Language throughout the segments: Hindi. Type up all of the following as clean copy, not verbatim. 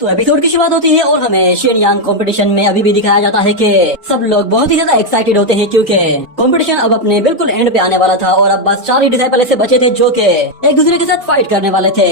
तो एपिसोड की शुरुआत होती है और हमें शिनयान कंपटीशन में अभी भी दिखाया जाता है कि सब लोग बहुत ही ज्यादा एक्साइटेड होते हैं क्योंकि कंपटीशन अब अपने बिल्कुल एंड पे आने वाला था और अब बस 4 ही डिसाइपल ऐसे बचे थे जो कि एक दूसरे के साथ फाइट करने वाले थे।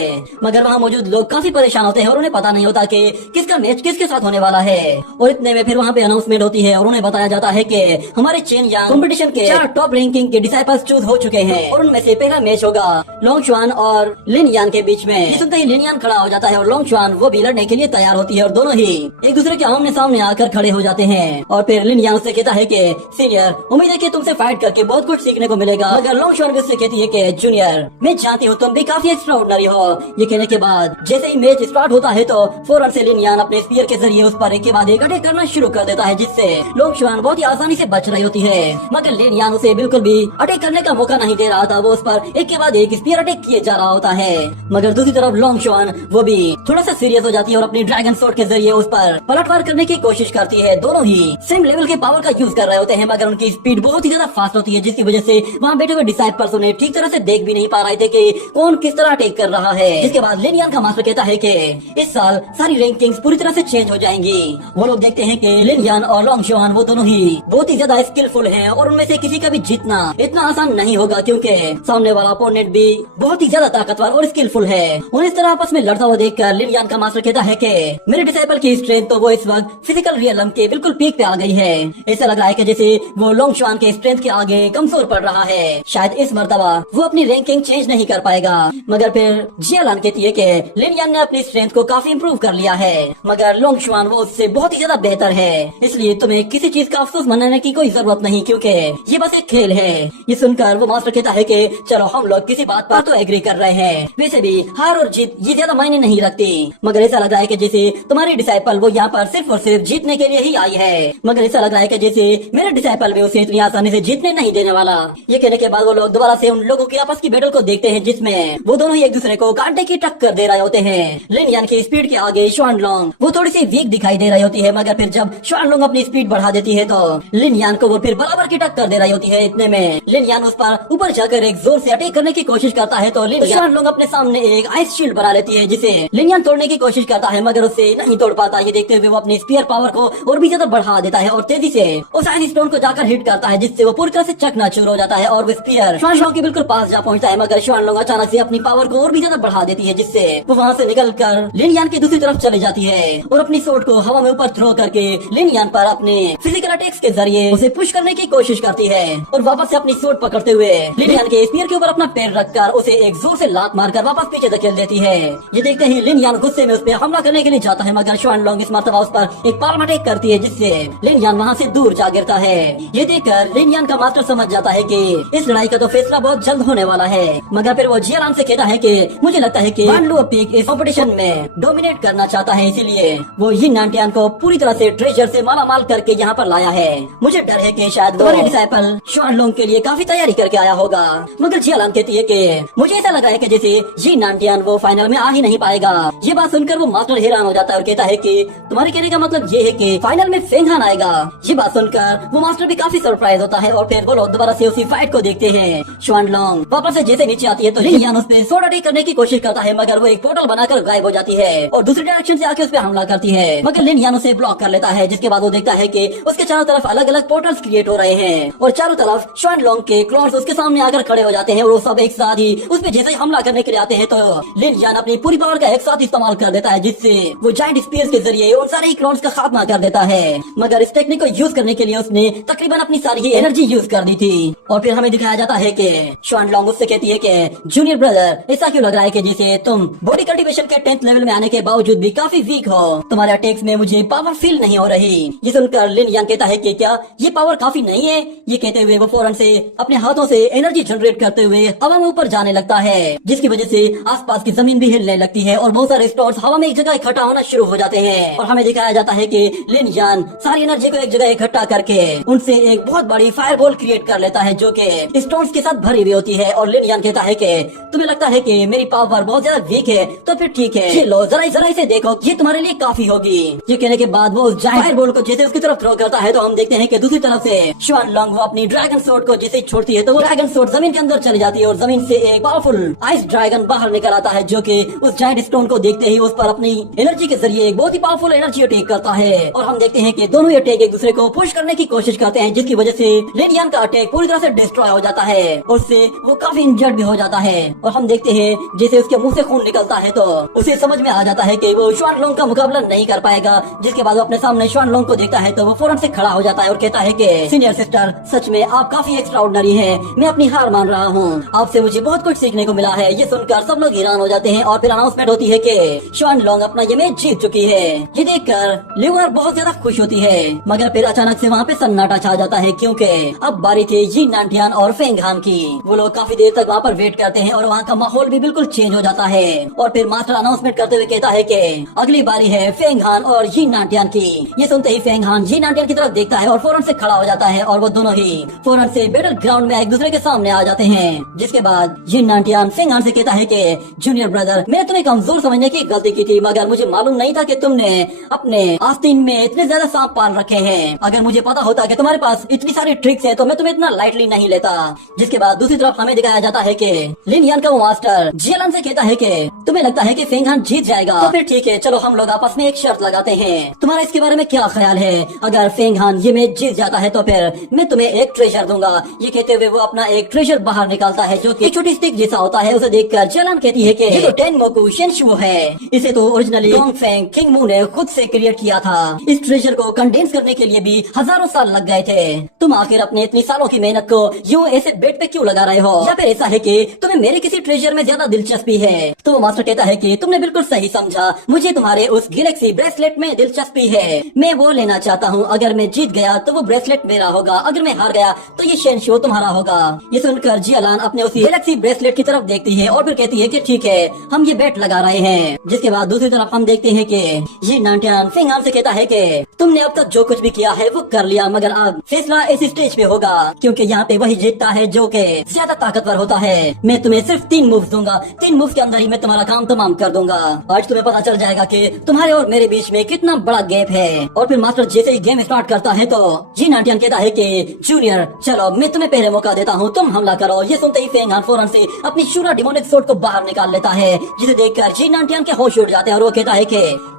मगर वहाँ मौजूद लोग काफी परेशान होते हैं और उन्हें पता नहीं होता कि किसका मैच किसके साथ होने वाला है। और इतने में फिर वहाँ पे अनाउंसमेंट होती है और उन्हें बताया जाता है कि हमारे शिनयान कंपटीशन के 4 टॉप रैंकिंग के डिसाइपल्स चूज हो चुके हैं और उनमें से पहला मैच होगा लोंगशुआन और लिनयान के बीच में। ये सुनते ही लिनयान खड़ा हो जाता है और लोंगशुआन वो भी लड़ने के लिए तैयार होती है और दोनों ही एक दूसरे के आमने सामने आकर खड़े हो जाते हैं। और फिर लिनयान उससे कहता है कि सीनियर, उम्मीद है कि तुमसे फाइट करके बहुत कुछ सीखने को मिलेगा। मगर लोंगशुआन भी उससे कहती है कि जूनियर, मैं जानती हूँ तुम भी काफी एक्स्ट्राऑर्डिनरी हो। ये कहने के बाद जैसे ही मैच स्टार्ट होता है तो फौरन से लिनयान अपने स्पीयर के जरिए उस पर एक के बाद एक अटैक करना शुरू कर देता है, जिससे लोंगशुआन बहुत ही आसानी से बच रही होती है। मगर लिनयान उसे बिल्कुल भी अटैक करने का मौका नहीं दे रहा था, वो उस पर एक के बाद एक स्पीयर अटैक किए जा रहा होता है। मगर दूसरी तरफ लोंगशुआन वो भी थोड़ा सा सीरियस हो जाती है और अपनी ड्रैगन सोर्ड के जरिए उस पर पलटवार करने की कोशिश करती है। दोनों ही सेम लेवल के पावर का यूज कर रहे होते हैं मगर उनकी स्पीड बहुत ही ज्यादा फास्ट होती है, जिसकी वजह से वहाँ बैठे हुए डिसाइपल्स उन्हें ठीक तरह से देख भी नहीं पा रहे थे कि कौन किस तरह अटैक कर रहा है। जिसके बाद लिनयान का मास्टर कहता है कि इस साल सारी रैंकिंग्स पूरी तरह से चेंज हो जाएंगी। वो लोग देखते हैं कि लिनयान और लोंगशुआन वो दोनों ही बहुत ही ज्यादा स्किलफुल हैं और उनमें से किसी का भी जीतना इतना आसान नहीं होगा क्योंकि सामने वाला अपोनेंट भी बहुत ही ज्यादा ताकतवर और स्किलफुल है। उन्हें इस तरह आपस में लड़ता हुआ देखकर लिनयान का मास्टर कहता है कि मेरे डिसाइपल की स्ट्रेंथ तो वो इस वक्त फिजिकल रियलम के बिल्कुल पीक पे आ गई है। ऐसा लग रहा है कि जैसे वो लोंगशुआन के स्ट्रेंथ के आगे कमजोर पड़ रहा है। शायद इस मर्तबा वो अपनी रैंकिंग चेंज नहीं कर पाएगा। मगर फिर जियालान कहती है कि लिनयान ने अपनी स्ट्रेंथ को काफी इम्प्रूव कर लिया है मगर लोंगशुआन वो उससे बहुत ही ज्यादा बेहतर है, इसलिए तुम्हें किसी चीज का अफसोस मनाने की कोई जरूरत नहीं क्योंकि ये बस एक खेल है। ये सुनकर वो मास्टर कहता है कि चलो हम लोग किसी बात पर तो एग्री कर रहे हैं, वैसे भी हार और जीत ये ज्यादा मायने नहीं रखती। मगर ऐसा लग रहा है कि जैसे तुम्हारी डिसाइपल वो यहाँ पर सिर्फ और सिर्फ जीतने के लिए ही आई है। मगर ऐसा लग रहा है कि जैसे मेरे डिसाइपल भी उसे इतनी आसानी से जीतने नहीं देने वाला। ये कहने के बाद वो लोग दोबारा से उन लोगों की आपस की बैटल को देखते हैं जिसमें वो दोनों ही एक दूसरे को कांटे की टक्कर दे रहे होते हैं। लिनयान की स्पीड के आगे शुआनलोंग वो थोड़ी सी वीक दिखाई दे रही होती है मगर फिर जब शुआनलोंग अपनी स्पीड बढ़ा देती है तो लिनयान को वो फिर बराबर की टक्कर दे रही होती है। इतने में लिनयान उस पर ऊपर जाकर एक जोर से अटैक करने की कोशिश करता है तो शुआनलोंग अपने सामने एक आइस शील्ड बना लेती है जिसे लिनयान तोड़ने की कोशिश करता है मगर उससे नहीं तोड़ पाता। ये देखते हुए वो अपनी स्पीयर पावर को और भी ज्यादा बढ़ा देता है और तेजी से उस आइस स्टोन को जाकर हिट करता है जिससे वो पूरी तरह से चकनाचूर हो जाता है और वो स्पीयर शुआनलोंग के बिल्कुल पास जा पहुंचता है। मगर शुआनलोंग अचानक से अपनी पावर को और भी ज्यादा बढ़ा देती है जिससे वो वहाँ से निकलकर लिनयान की दूसरी तरफ चली जाती है और अपनी सोर्ड को हवा में ऊपर थ्रो करके लिनयान पर अपने फिजिकल अटैक्स के जरिए उसे पुश करने की कोशिश करती है और वापस से अपनी सोर्ड पकड़ते हुए लिनयान के स्पीयर के ऊपर अपना पैर रखकर उसे एक जोर से लात मारकर वापस पीछे धकेल देती है। ये देखते ही लिनयान गुस्से में उस पर हमला करने के लिए जाता है मगर शुआनलोंग इस मर्तबा उस पर एक पाल्म अटैक करती है जिससे लिनयान वहाँ से दूर जा गिरता है। ये देखकर लिनयान का मास्टर समझ जाता है कि इस लड़ाई का तो फैसला बहुत जल्द होने वाला है। मगर फिर वो जियालान से कहता है कि मुझे लगता है कि वान लुओ पीक इस कॉम्पिटिशन में डोमिनेट करना चाहता है, इसीलिए वो यिन नानटियान को पूरी तरह से ट्रेजर से मालामाल करके यहाँ पर लाया है। मुझे डर है कि शायद तुम्हारे डिसाइपल शुआनलोंग के लिए काफी तैयारी करके आया होगा। मगर जियालान कहती है कि मुझे ऐसा लग रहा है कि जैसे यिन नानटियान वो फाइनल में आ ही नहीं पाएगा। ये बात सुनकर वो मास्टर हैरान हो जाता है और कहता है कि तुम्हारे कहने का मतलब ये है कि फाइनल में फेंग हान आएगा। ये बात सुनकर वो मास्टर भी काफी सरप्राइज होता है और फिर वो लोग दोबारा से उसी फाइट को देखते हैं। शुआनलोंग वापस से जैसे नीचे आती है तो लिनयान उस पे सोड अटैक करने की कोशिश करता है मगर वो एक पोर्टल बनाकर गायब हो जाती है और दूसरी डायरेक्शन से आके उस पे हमला करती है मगर लिनयान उसे ब्लॉक कर लेता है। जिसके बाद वो देखता है कि उसके चारों तरफ अलग अलग पोर्टल्स क्रिएट हो रहे हैं और चारों तरफ शुआनलोंग के क्लॉन्स उसके सामने आकर खड़े हो जाते हैं और वो सब एक साथ ही उस पे जैसे ही हमला करने के लिए आते हैं तो लिनयान अपनी पूरी पावर का एक साथ इस्तेमाल कर देता है जिससे वो जायंट स्पीयर्स के जरिए उन सारे क्लॉन्स का खात्मा कर देता है। मगर इस टेक्निक को यूज करने के लिए उसने तकरीबन अपनी सारी ही एनर्जी यूज कर दी थी और फिर हमें दिखाया जाता है कि शुआनलोंग उससे कहती है कि जूनियर ब्रदर, ऐसा क्यों लग रहा है कि जैसे तुम बॉडी कल्टीवेशन के 10th लेवल में आने के बावजूद भी काफी वीक हो, तुम्हारे अटैक्स में मुझे पावर फील नहीं हो रही। ये सुनकर लिनयान कहता है कि क्या ये पावर काफी नहीं है। ये कहते हुए वो फौरन से अपने हाथों से एनर्जी जनरेट करते हुए हवा में ऊपर जाने लगता है जिसकी वजह से आसपास की जमीन भी हिलने लगती है और बहुत सारे स्टोन्स हवा में एक जगह इकट्ठा होना शुरू हो जाते हैं और हमें दिखाया जाता है कि लिनयान सारी एनर्जी को एक जगह इकट्ठा करके उनसे एक बहुत बड़ी फायर बॉल क्रिएट कर लेता है जो कि स्टोन्स के साथ भरी हुई होती है। और लिनयान कहता है कि तुम्हें लगता है कि मेरी पावर बहुत ज्यादा वीक है तो फिर ठीक है, ये लो जरा इसे देखो, ये तुम्हारे लिए काफी होगी। ये कहने के बाद वो उस जायंट फायर बॉल को जैसे उसकी तरफ थ्रो करता है तो हम देखते हैं कि दूसरी तरफ से शुआनलोंग वो अपनी ड्रैगन सोर्ड को जैसे छोड़ती है तो वो ड्रैगन सोर्ड जमीन के अंदर चली जाती है और जमीन से एक पावरफुल आइस ड्रैगन बाहर निकल आता है जो कि उस जायंट स्टोन को देखते ही उस पर अपनी एनर्जी के जरिए एक बहुत ही पावरफुल एनर्जी अटैक करता है और हम देखते हैं कि दोनों ही अटैक एक दूसरे को पुश करने की कोशिश करते हैं, जिसकी वजह से रेडियन का अटैक पूरी तरह से डिस्ट्रॉय हो जाता है और उससे वो काफी इंजर्ड भी हो जाता है। और हम देखते हैं जैसे उसके मुंह से खून निकलता है तो उसे समझ में आ जाता है कि वो शुआन लोंग का मुकाबला नहीं कर पाएगा। जिसके बाद वो अपने सामने शुआन लोंग को देखता है तो वो फौरन से खड़ा हो जाता है और कहता है कि सीनियर सिस्टर, सच में आप काफी एक्स्ट्राऑर्डिनरी हैं। मैं अपनी हार मान रहा हूँ, आपसे मुझे बहुत कुछ सीखने को मिला है। ये सुनकर सब लोग हैरान हो जाते हैं और फिर अनाउंसमेंट होती है कि शुआन लोंग अपना ये मैच जीत चुकी है। ये देखकर लिवर बहुत ज्यादा खुश होती है, मगर फिर अचानक से वहाँ पे सन्नाटा छा जाता है क्योंकि अब बारी थी जिन नानटियान और फेंग हान की। वो लोग काफी देर तक वहाँ पर वेट करते हैं और वहाँ का माहौल भी बिल्कुल चेंज हो जाता है और फिर मास्टर अनाउंसमेंट करते हुए कहता है कि अगली बारी है फेंग हान और जिन नानटियान की। ये सुनते ही फेंग हान जिन नानटियान की तरफ देखता है और फौरन से खड़ा हो जाता है और वो दोनों ही फौरन से बैटल ग्राउंड में एक दूसरे के सामने आ जाते हैं। जिसके बाद जिन नानटियान फेंग हान से कहता है कि जूनियर ब्रदर, मैंने तुम्हें कमजोर समझने की गलती की थी, मगर मुझे मालूम नहीं था कि तुमने अपने आस्तीन में इतने ज्यादा सांप पाल रखे हैं। अगर मुझे पता होता कि तुम्हारे पास इतनी सारी ट्रिक्स है तो मैं तुम्हें इतना लाइटली नहीं लेता। जिसके बाद दूसरी तरफ हमें दिखाया जाता है कि लिन यान का वो मास्टर जियालन से कहता है कि तुम्हें लगता है कि फेंग हान जीत जाएगा, तो फिर ठीक है, चलो हम लोग आपस में एक शर्त लगाते हैं। तुम्हारा इसके बारे में क्या ख्याल है? अगर फेंग हान ये मैच जीत जाता है तो फिर मैं तुम्हें एक ट्रेजर दूंगा। ये कहते हुए वो अपना एक ट्रेजर बाहर निकालता है जो कि छोटी स्टिक जैसा होता है। उसे देखकर जियालन कहती है कि ये तो टेनमोकु शेंशु है, इसे तो ओरिजिनली डोंगफेंग किंग मू ने खुद से क्रिएट किया था। इस ट्रेजर को कंडेंस करने के लिए भी हजारों साल लग गए थे। तुम आखिर अपने इतनी सालों की मेहनत को यूं ऐसे बेड पे क्यों लगा रहे हो? या फिर ऐसा है कि तुम्हें मेरे किसी ट्रेजर में ज्यादा दिलचस्पी है? तो मास्टर कहता है कि तुमने बिल्कुल सही समझा, मुझे तुम्हारे उस गैलेक्सी ब्रेसलेट में दिलचस्पी है, मैं वो लेना चाहता हूँ। अगर मैं जीत गया तो वो ब्रेसलेट मेरा होगा, अगर मैं हार गया तो ये शेंशो तुम्हारा होगा। ये सुनकर जियालान अपने उसी गैलेक्सी ब्रेसलेट की तरफ देखती है और फिर कहती है कि ठीक है, हम ये बेट लगा रहे हैं। जिसके बाद दूसरी तरफ हम देखते हैं कि ये नानटियान फेंग हान से कहता है कि तुमने अब तक जो कुछ भी किया है वो कर लिया, मगर अब फैसला इस स्टेज पे होगा क्योंकि यहाँ पे वही जीतता है जो कि ज्यादा ताकतवर होता है। मैं तुम्हें सिर्फ 3 मूव्स दूंगा, 3 मूव्स के अंदर ही मैं तुम्हारा काम तमाम कर दूंगा। आज तुम्हें पता चल जाएगा कि तुम्हारे और मेरे बीच में कितना बड़ा गैप है। और फिर मास्टर जैसे ही गेम स्टार्ट करता है तो जी नानटियान कहता है कि जूनियर चलो मैं तुम्हें पहले मौका देता हूँ, तुम हमला करो। ये सुनते ही फेंग हान फौरन से अपनी शूरा डिमोनिक सोर्ड को बाहर निकाल लेता है, जिसे देखकर जी नानटियान के होश उड़ जाते हैं और वो कहता है कि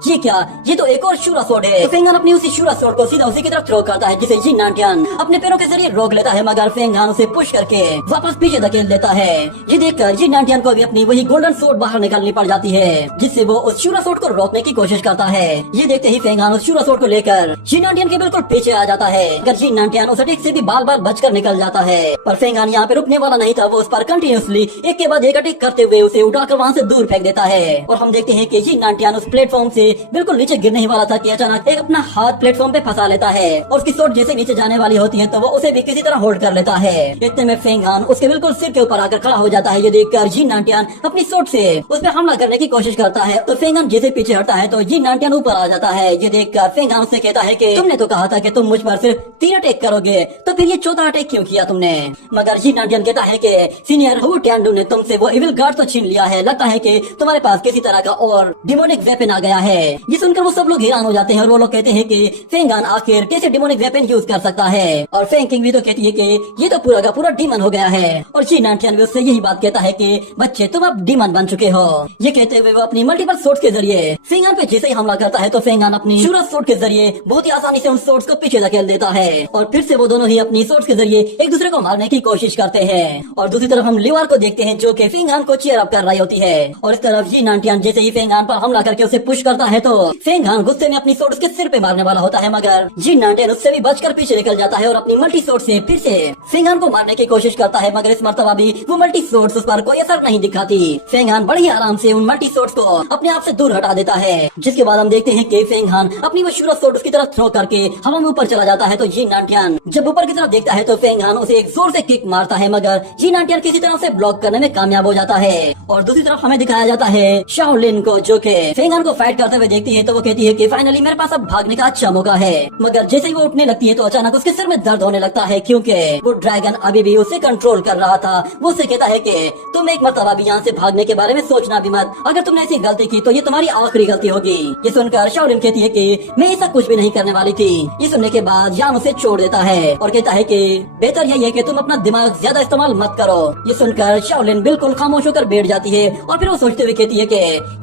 ये क्या, ये तो एक और शूरा सोर्ड है। तो फेंग हान अपनी उसी शूरा सोर्ड को सीधा उसी की तरफ थ्रो करता है, जिसे जी नानटियान अपने पैरों के जरिए रोक लेता है, मगर फेंग हान उसे पुश करके वापस पीछे धकेल देता है। ये देखकर जी नानटियान को भी अपनी वही गोल्डन सोर्ड बाहर निकालनी पड़ जाती है, जिससे वो उस शूरा सोर्ड को रोकने की कोशिश करता है। ये देखते ही फेंग हान उस शूरा सोर्ड को लेकर जी नानटियान के बिल्कुल पीछे आ जाता है, अगर जी नानटियान उस अटैक से भी बाल बाल बचकर निकल जाता है। पर फेंग हान यहाँ पे रुकने वाला नहीं था, वो उस पर कंटिन्यूअसली एक के बाद एक अटैक करते हुए उसे उठाकर वहाँ से दूर फेंक देता है। और हम देखते हैं कि जी नानटियान उस प्लेटफॉर्म से बिल्कुल नीचे गिरने ही वाला था कि अचानक एक अपना हाथ प्लेटफॉर्म पे फंसा लेता है और उसकी सोट जैसे नीचे जाने वाली होती है तो वो उसे भी किसी तरह होल्ड कर लेता है। इतने में फेंग हान उसके बिल्कुल सिर के ऊपर आकर खड़ा हो जाता है। ये देखकर जी नानटियान अपनी सोट से उस पर हमला करने की कोशिश करता है तो फेंग हान जैसे पीछे हटता है तो जी नानटियान ऊपर आ जाता है। ये देखकर फेंग हान से कहता है कि तुमने तो कहा था कि तुम मुझ पर सिर्फ 3 अटैक करोगे, तो फिर ये 4था अटैक क्यों किया तुमने? मगर जी नानटियान कहता है कि सीनियर हु टियानडू ने तुमसे वो इविल गार्ड तो छीन लिया है, लगता है कि तुम्हारे पास किसी तरह का और डिमोनिक वेपन आ गया है। ये सुनकर वो सब लोग हैरान हो जाते हैं और वो लोग कहते हैं कि फेंग हान आखिर कैसे डिमोनिक वेपन यूज कर सकता है। और फेंग किंग भी तो कहती है कि ये तो पूरा का पूरा डीमन हो गया है। और जी नानटियान भी उससे यही बात कहता है कि बच्चे तुम अब डीमन बन चुके हो। ये कहते हुए वो अपनी मल्टीपल सोर्ड्स के जरिए फेंग हान पे जैसे ही हमला करता है तो फेंग हान अपनी शूरा सोर्ड के जरिए बहुत ही आसानी से उन सोर्ड्स को पीछे धकेल देता है और फिर से वो दोनों ही अपनी सोर्ड्स के जरिए एक दूसरे को मारने की कोशिश करते हैं। और दूसरी तरफ हम लिवार को देखते हैं जो कि फेंग हान को चीयर अप कर रही होती है और इस तरफ जी नानटियान जैसे ही फेंग हान पर हमला करके उसे पुश करता है तो फेंग हान गुस्से में अपनी सोर्ड उसके सिर पे मारने वाला होता है, मगर जी नानटियान उससे भी बचकर पीछे निकल जाता है और अपनी मल्टी सोर्ड से फिर से फेंग हान को मारने की कोशिश करता है, मगर इस मर्तबा भी वो मल्टी सोर्ड उस पर कोई असर नहीं दिखाती। फेंग हान बड़ी आराम से उन मल्टी सोर्ड्स को अपने आप से दूर हटा देता है। जिसके बाद हम देखते हैं कि फेंग हान अपनी वो शूरा सोर्ड उसकी तरफ थ्रो करके हवा में ऊपर चला जाता है तो जी नानटियान जब ऊपर की तरफ देखता है तो फेंग हान उसे एक जोर से किक मारता है, मगर जी नानटियान किसी तरह से ब्लॉक करने में कामयाब हो जाता है। और दूसरी तरफ हमें दिखाया जाता है शाओलिन को जो कि फेंग हान को फाइट करते हुए देखती है तो वो कहती है कि फाइनली मेरे पास अब भागने का अच्छा मौका है। मगर जैसे ही वो उठने लगती है तो अचानक उसके सिर में दर्द होने लगता है, क्योंकि वो ड्रैगन अभी भी उसे कंट्रोल कर रहा था। वो उसे कहता है कि तुम एक मरतबा भी यहाँ से भागने के बारे में सोचना भी मत। अगर तुमने ऐसी गलती की तो ये तुम्हारी आखिरी गलती होगी। ये सुनकर शाओलिन कहती है कि मैं ऐसा कुछ भी नहीं करने वाली थी। ये सुनने के बाद यान उसे छोड़ देता है और कहता है कि बेहतर यही है कि तुम अपना दिमाग ज्यादा इस्तेमाल मत करो। ये सुनकर शाओलिन बिल्कुल खामोश होकर बैठ जाती है और फिर वो सोचते हुए कहती है कि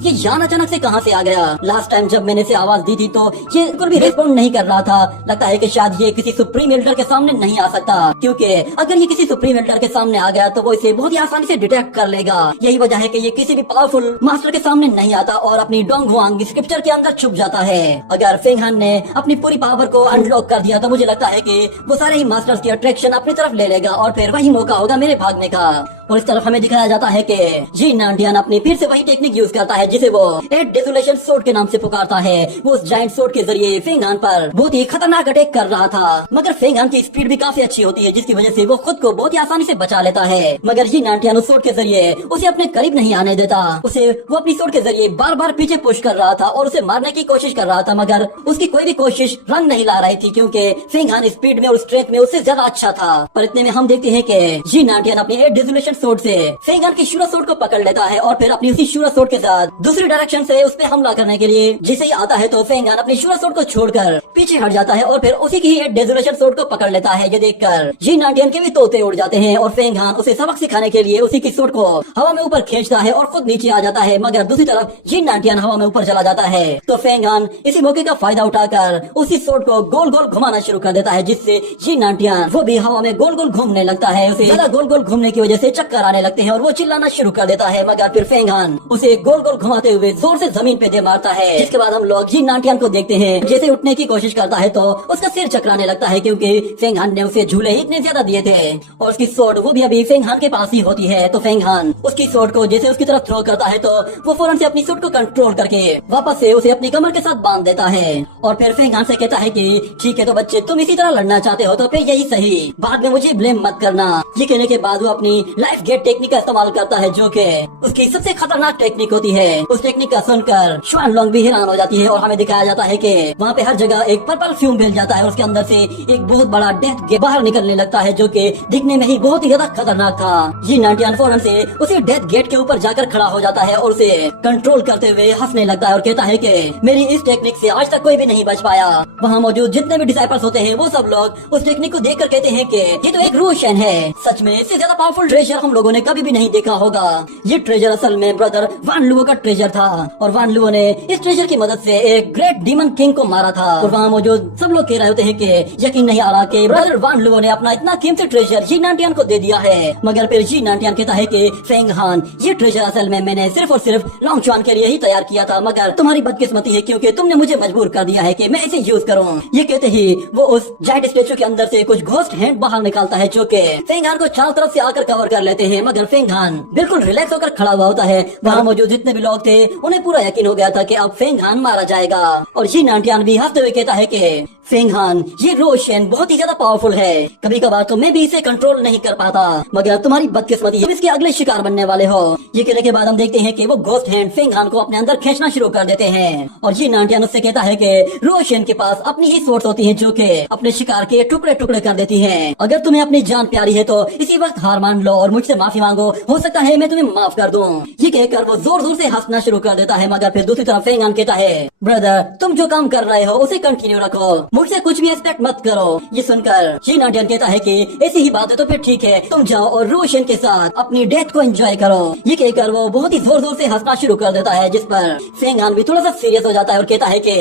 ये यान अचानक से कहाँ से आ गया। लास्ट टाइम जब मैंने इसे आवाज दी थी तो ये बिल्कुल भी रिस्पॉन्ड नहीं कर रहा था। लगता है कि शायद ये किसी सुप्रीम एल्डर के सामने नहीं आ सकता, क्योंकि अगर ये किसी सुप्रीम एल्डर के सामने आ गया तो वो इसे बहुत ही आसानी से डिटेक्ट कर लेगा। यही वजह है कि ये किसी भी पावरफुल मास्टर के सामने नहीं आता और अपनी डोंगहुआंग स्क्रिप्चर के अंदर छुप जाता है। अगर फेंग हान ने अपनी पूरी पावर को अनलॉक कर दिया तो मुझे लगता है कि वो सारे ही मास्टर्स की अट्रैक्शन अपनी तरफ ले लेगा और फिर वही मौका होगा मेरे भागने का। और इस तरफ हमें दिखाया जाता है कि जी नांटियान अपनी फिर से वही टेक्निक यूज करता है जिसे वो एक डेसोलेशन सोर्ड के नाम से पुकारता है। वो उस जायंट सोर्ड के जरिए फेंग हान पर बहुत ही खतरनाक अटैक कर रहा था। मगर फेंग हान की स्पीड भी काफी अच्छी होती है, जिसकी वजह से वो खुद को बहुत ही आसानी से बचा लेता है। मगर जी नांटियान उस सोर्ड के जरिए उसे अपने करीब नहीं आने देता। उसे वो अपनी सोर्ड के जरिए बार बार पीछे पुश कर रहा था और उसे मारने की कोशिश कर रहा था, मगर उसकी कोई भी कोशिश रंग नहीं ला रही थी, क्योंकि फेंग हान स्पीड में और स्ट्रेंथ में उससे ज्यादा अच्छा था। पर इतने में हम देखते हैं कि जी नांटियान अपनी एक डेसोलेशन सोर्ड से फेंग हान की शूरा सोर्ड को पकड़ लेता है और फिर अपनी उसी शूरा सोर्ड के साथ दूसरी डायरेक्शन से उस पे हमला करने के लिए जिसे ही आता है तो फेंग हान अपनी शूरा सोर्ड को छोड़कर पीछे हट जाता है और फिर उसी की एक डेसोलेशन सोर्ड को पकड़ लेता है। ये देखकर जी नांटियान के भी तोते उड़ जाते हैं और फेंग हान उसे सबक सिखाने के लिए उसी की सोर्ड को हवा में ऊपर खींचता है और खुद नीचे आ जाता है। मगर दूसरी तरफ जी नांटियान हवा में ऊपर चला जाता है तो फेंग हान इसी मौके का फायदा उठाकर उसी सोर्ड को गोल गोल घुमाना शुरू कर देता है, जिससे जी नांटियान वो भी हवा में गोल गोल घूमने लगता है। उसे ज्यादा गोल गोल घूमने की वजह से चक्कर आने लगते हैं और वो चिल्लाना शुरू कर देता है। मगर फिर फेंग हान उसे गोल गोल घुमाते हुए जोर से जमीन पे दे मारता है, जिसके बाद हम लोग जी नांटियान को देखते हैं जैसे उठने की कोशिश करता है तो उसका सिर चकराने लगता है, क्योंकि फेंग हान ने उसे झूले ही इतने ज्यादा दिए थे और उसकी सोर्ड वो भी अभी फेंग हान के पास ही होती है। तो फेंग हान उसकी सोर्ड को जैसे उसकी तरफ थ्रो करता है तो वो फौरन से अपनी सोर्ड को कंट्रोल करके वापस से उसे अपनी कमर के साथ बांध देता है और फिर फेंग हान से कहता है कि ठीक है तो बच्चे, तुम इसी तरह लड़ना चाहते हो तो फिर यही सही, बाद में मुझे ब्लेम मत करना। ये कहने के बाद वो अपनी लाइफ गेट टेक्निक का इस्तेमाल करता है, जो कि उसकी सबसे खतरनाक टेक्निक होती है। उस टेक्निक का सुनकर शुआन लोंग भी हैरान हो जाती है और हमें दिखाया जाता है कि वहाँ पे हर जगह एक पर्पल फ्यूम फैल जाता है और उसके अंदर से एक बहुत बड़ा डेथ गेट बाहर निकलने लगता है, जो कि दिखने में ही बहुत ही ज्यादा खतरनाक था। जी नांटियान फौरन से उसी डेथ गेट के ऊपर जाकर खड़ा हो जाता है और उसे कंट्रोल करते हुए हंसने लगता है और कहता है कि मेरी इस टेक्निक से आज तक कोई भी नहीं बच पाया। वहाँ मौजूद जितने भी डिसाइपल्स होते हैं वो सब लोग उस टेक्निक को देखकर कहते हैं कि ये तो एक रोशन है। सच में इससे ज्यादा पावरफुल ट्रेजर हम लोगों ने कभी भी नहीं देखा होगा। ये ट्रेजर असल में ब्रदर वान लुओ का ट्रेजर था और वान लुओ ने इस ट्रेजर की मदद से एक ग्रेट डीमन किंग को मारा था। और वहाँ मौजूद सब लोग कह रहे होते हैं कि यकीन नहीं आ रहा कि ब्रदर वान लुओ ने अपना इतना कीमती ट्रेजर जी नांटियान को दे दिया है। मगर फिर जी नांटियान कहता है कि फेंग हान, ये ट्रेजर असल में मैंने सिर्फ और सिर्फ लोंगचुआन के लिए ही तैयार किया था, मगर तुम्हारी बदकिस्मती है क्योंकि तुमने मुझे मजबूर कर दिया है कि मैं इसे यूज करूँ। ये कहते ही वो उस जायंट स्टेचू के अंदर से कुछ घोस्ट हैंड बाहर निकालता है, जो कि फेंग हान को चारों तरफ से आकर कवर कर लेते हैं। मगर फेंग हान बिल्कुल रिलैक्स होकर खड़ा हुआ होता है। वहाँ मौजूद जितने भी लोग थे उन्हें पूरा यकीन हो गया था कि अब फेंग हान मारा जाएगा और जी नांटियान भी हंसते हुए कहता है कि फेंग हान, ये रोशन बहुत ही ज्यादा पावरफुल है, कभी कभार तो मैं भी इसे कंट्रोल नहीं कर पाता, मगर तुम्हारी बदकिस्मती है, इसके अगले शिकार बनने वाले हो। ये कहने के बाद हम देखते हैं कि वो घोस्ट हैंड फेंग हान को अपने अंदर खींचना शुरू कर देते हैं और जी नांटियान उससे कहता है कि रोशन के पास अपनी ही सोर्स होती है जो कि अपने शिकार के टुकड़े टुकड़े कर देती है। अगर तुम्हें अपनी जान प्यारी है तो इसी वक्त हार मान लो और मुझसे माफी मांगो, हो सकता है मैं तुम्हें माफ कर दूं। ये कहकर वो जोर जोर से हंसना शुरू कर देता है। मगर फिर दूसरी तरफ फेंग हान कहता है, ब्रदर तुम जो काम कर रहे हो उसे कंटिन्यू रखो, मुझसे कुछ भी एक्सपेक्ट मत करो। ये सुनकर जी नांटियान कहता है कि ऐसी ही बात है तो फिर ठीक है, तुम जाओ और रोशन के साथ अपनी डेथ को एंजॉय करो। ये कहकर वो बहुत ही जोर जोर से हंसना शुरू कर देता है, जिस पर फेंग हान भी थोड़ा सा सीरियस हो जाता है और कहता है कि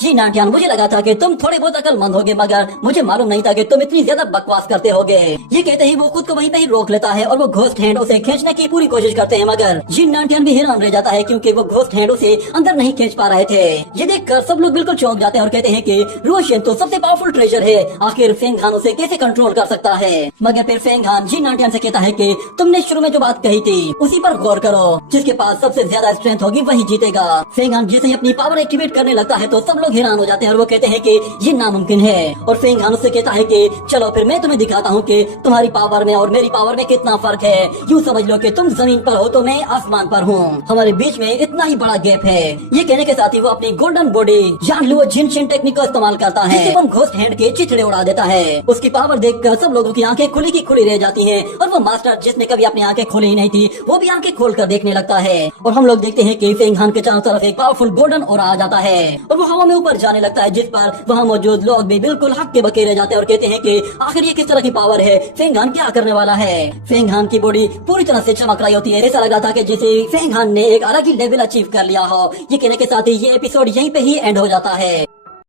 जी नांटियान, मुझे लगा था कि तुम थोड़े बहुत अक्लमंद होगे, मगर मुझे मालूम नहीं था कि तुम इतनी ज्यादा बकवास करते होगे। ये कहते ही वो खुद को वहीं पे ही रोक लेता है और वो घोस्ट हैंड उसे खींचने की पूरी कोशिश करते हैं, मगर जी नांटियान भी हैरान रह जाता है क्योंकि वो घोस्ट हैंड उसे अंदर नहीं खींच पा रहे थे। ये देखकर सब लोग बिल्कुल चौंक जाते हैं और कहते हैं कि रोशन तो सबसे पावरफुल ट्रेजर है, आखिर फेंग हान उसे कैसे कंट्रोल कर सकता है। मगर फिर फेंग हान जिन नाटियन से कहता है कि तुमने शुरू में जो बात कही थी उसी पर गौर करो, जिसके पास सबसे ज्यादा स्ट्रेंथ होगी वही जीतेगा। फेंग हान जैसे ही अपनी पावर एक्टिवेट करने लगता है तो सब लोग हैरान हो जाते हैं और वो कहते हैं कि ये नामुमकिन है। और फेंग हान उससे कहता है कि चलो फिर मैं तुम्हें दिखाता हूँ कि तुम्हारी पावर में और मेरी पावर में कितना फर्क है। यूँ समझ लो कि तुम जमीन पर हो तो मैं आसमान पर हूँ, हमारे बीच में इतना ही बड़ा गैप है। ये कहने के साथ ही वो अपनी गोल्डन बॉडी यान लुओ जिनशिन टेक्निक का इस्तेमाल करता है, जिससे वो घोस्ट हैंड के चिथड़े उड़ा देता है। उसकी पावर देखकर सब लोगों की आंखें खुली की खुली रह जाती हैं और वो मास्टर जिसने कभी अपनी आंखें खोली ही नहीं थी वो भी आंखें खोलकर देखने लगता है। और हम लोग देखते हैं कि फेंग हान के चारों तरफ एक पावरफुल गोल्डन ऑरा आ जाता है और वो हवा में ऊपर जाने लगता है, जिस पर वहाँ मौजूद लोग भी बिल्कुल हक्के बके रह जाते हैं और कहते हैं कि आखिर ये किस तरह की पावर है, फेंग हान क्या करने वाला है। फेंग हान की बॉडी पूरी तरह से चमक रही होती है, ऐसा लग रहा था कि जैसे फेंग हान ने एक अलग ही लेवल अचीव कर लिया हो। ये कहने के साथ ही ये एपिसोड यहीं पे ही एंड हो जाता है।